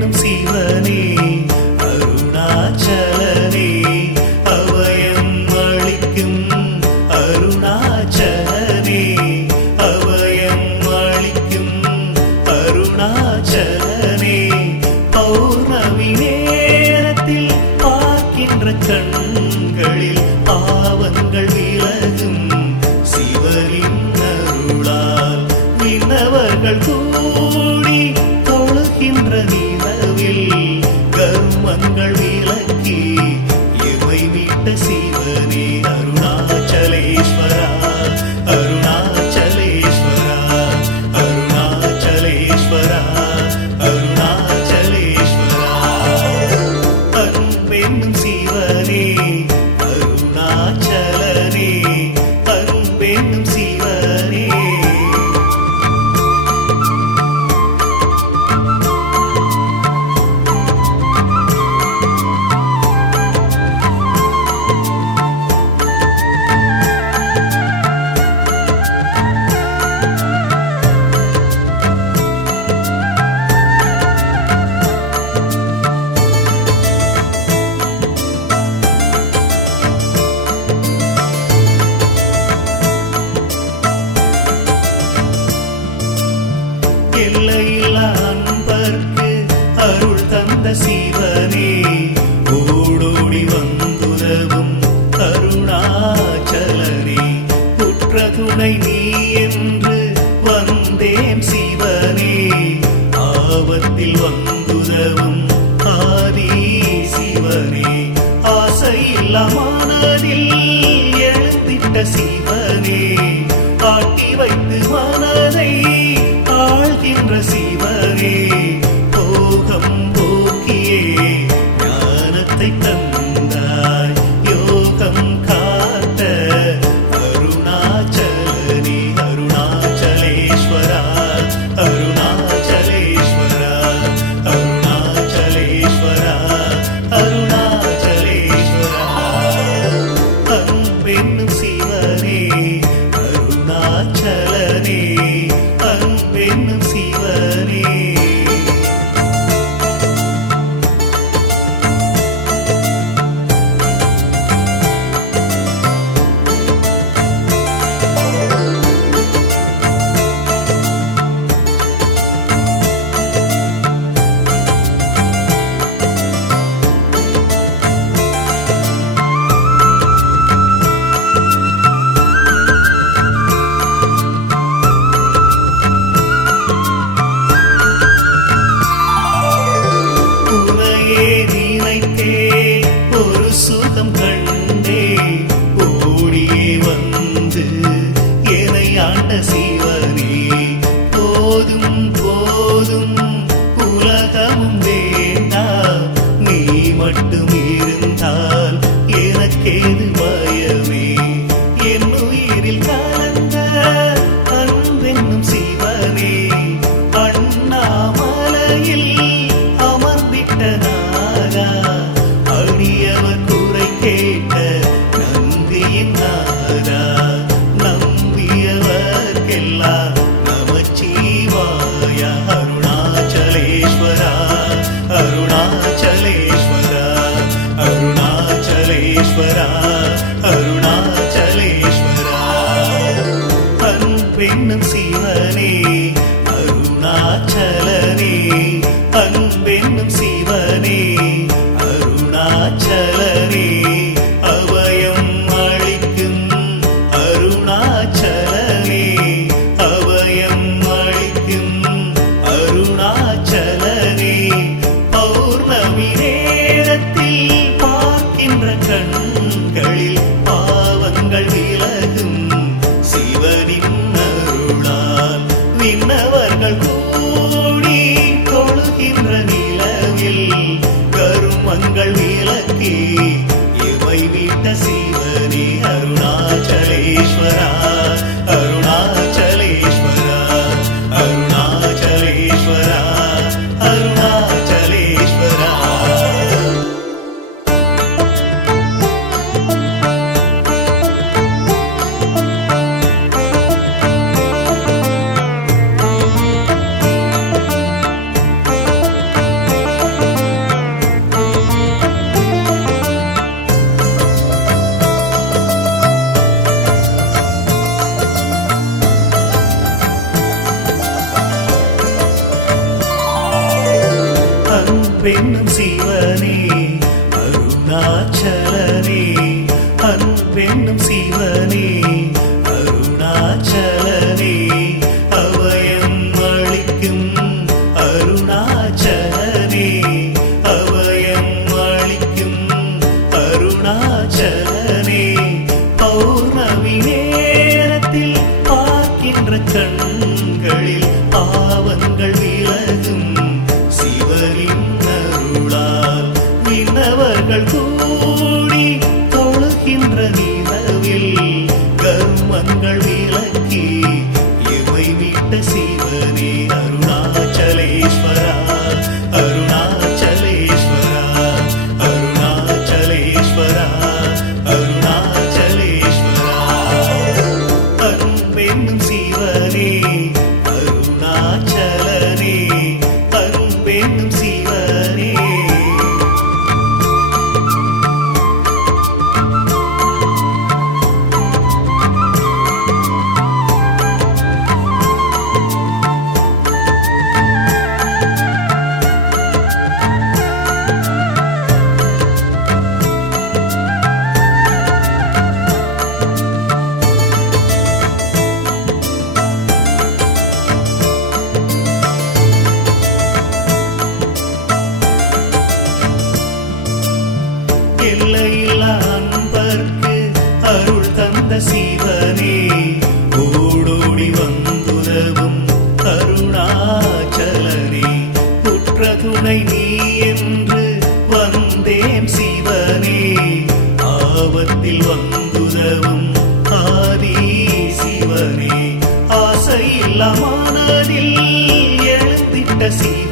என்னும் சிவனே அருணாச்சலனே அபயம் அளிக்கும் அருணாச்சலனே அபயம் அளிக்கும் அருணாச்சலனே பௌர்ணமி நேரத்தில் பார்க்கின்ற கண்களில் பாவங்கள் விலகும் சிவனின் அருளால் விண்ணவர்கள் கூடி தொழுகின்ற நிலவில் கர்மங்கள் விலக்கி இவை விட்ட சிவனே அருணாச்சலேஸ்வரா அருணாச்சலேஸ்வரா அருணாச்சலேஸ்வரா அருணாச்சலேஸ்வரா அன்பென்னும் சிவனே அருணாச்சலனே அன்பென்னும் சிவனே எல்லையில்லா அன்பர்க்கு அருள் தந்த சிவனே ஓடோடி வந்துதவும் அருணாச்சலனே உற்ற துணை நீ என்று வந்தேன் சிவனே ஆபத்தில் வந்துதவும் ஆதி சிவனே ஆசையில்லா மனதில் எழுந்திட்ட சிவனே ஆட்டி வைத்து மனதை ஆழ்கின்ற சிவனே போகம் போக்கியே ஞானத்தை தந்தாய் யோகம் காத்த அருணாச்சலனே அருணாச்சலேஸ்வரா அருணாச்சலேஸ்வரா அருணாச்சலேஸ்வரா அருணாச்சலேஸ்வரா அன்பென்னும் சிவனே அருணாச்சலனே அன்பென்னும் சிவனே ஒரு சுகம் கண்டே ஓடியே வந்து என்னை ஆண்ட சிவனே போதும் போதும் உலகமும் வேண்டாம் நீ மட்டும் இருந்தால் எனக்கேது பயமே என் உயிரில் கலந்த அன்பென்னும் சிவனே அண்ணாமலையில் அமர்ந்திட்ட நாதா அடியவர் குறை கேட்ட நந்தியின் நாதா நம்பியவர்க்கெல்லாம் நமச்சிவாய அருணாச்சலேஸ்வரா அருணாச்சலேஸ்வரா அருணாச்சலேஸ்வரா அருணாச்சலேஸ்வரா அன்பென்னும் சிவனே அருணாச்சலனே அன்பென்னும் சிவனே அருணாச்சலனே அபயம் அளிக்கும் அருணாச்சலனே அபயம் அளிக்கும் அருணாச்சலனே பௌர்ணமி நேரத்தில் பார்க்கின்ற கண்களில் பாவங்கள் விலகும் சிவனின் அருளால் விண்ணவர்கள் கூடி தொழுகின்ற நிலவில் கருமங்கள் விலக்கி இவை விட்ட சிவனே அருணாச்சலேஸ்வரா அருணாச்சலேஸ்வரா அருணாச்சலேஸ்வரா அருணாச்சலேஸ்வரா அன்பென்னும் சிவனே அருணாச்சலனே, அன்பென்னும் சிவனே அருணாச்சலனே, அபயம் அளிக்கும் அருணாச்சலனே, அபயம் அளிக்கும் அருணாச்சலனே, பௌர்ணமி நேரத்தில் பார்க்கின்ற கண்களில் பாவங்கள் விலகும் சிவனின் அருளால், விண்ணவர்கள் கூடி தொழுகின்ற நிலவில் கர்மங்கள் விலக்கி எவை மீட்ட சிவனே அருணாச்சலேஸ்வரா, அருணாச்சலேஸ்வரா, அருணாச்சலேஸ்வரா, அருணாச்சலேஸ்வரா. அன்பென்னும் சிவனே அருணாச்சலனே, அன்பென்னும் சிவனே. எல்லையில்லா அன்பர்க்கு அருள் தந்த சிவனே, ஓடோடி வந்துதவும் அருணாச்சலனே, உற்ற துணை நீ என்று வந்தேன் சிவனே, ஆபத்தில் வந்துதவும் ஆதி சிவனே, ஆசையில்லா மனதில் எழுந்திட்ட சிவனே,